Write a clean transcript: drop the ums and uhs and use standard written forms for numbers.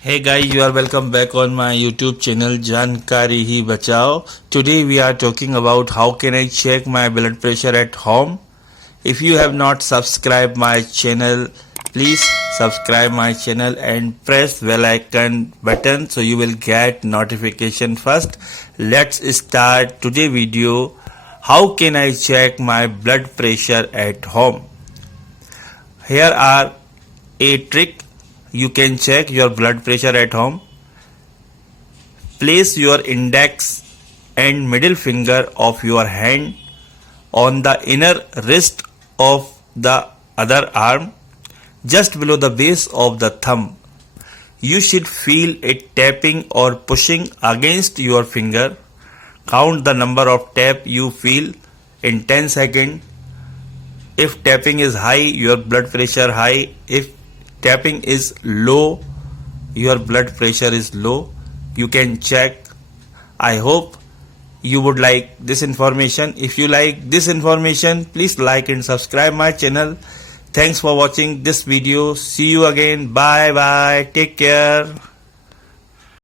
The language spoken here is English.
Hey guys, you are welcome back on my YouTube channel Jankari Hi Bachao. Today we are talking about how can I check my blood pressure at home. If you have not subscribed my channel, please subscribe my channel and press bell icon button so you will get notification first. Let's start today video. How can I check my blood pressure at home? Here are a trick you can check your blood pressure at home. Place your index and middle finger of your hand on the inner wrist of the other arm, just below the base of the thumb. You should feel it tapping or pushing against your finger. Count the number of tap you feel in 10 seconds. If tapping is high, your blood pressure high. If tapping is low, your blood pressure is low. You can check. I hope you would like this information. If you like this information, please like and subscribe my channel. Thanks for watching this video. See you again. Bye bye. Take care.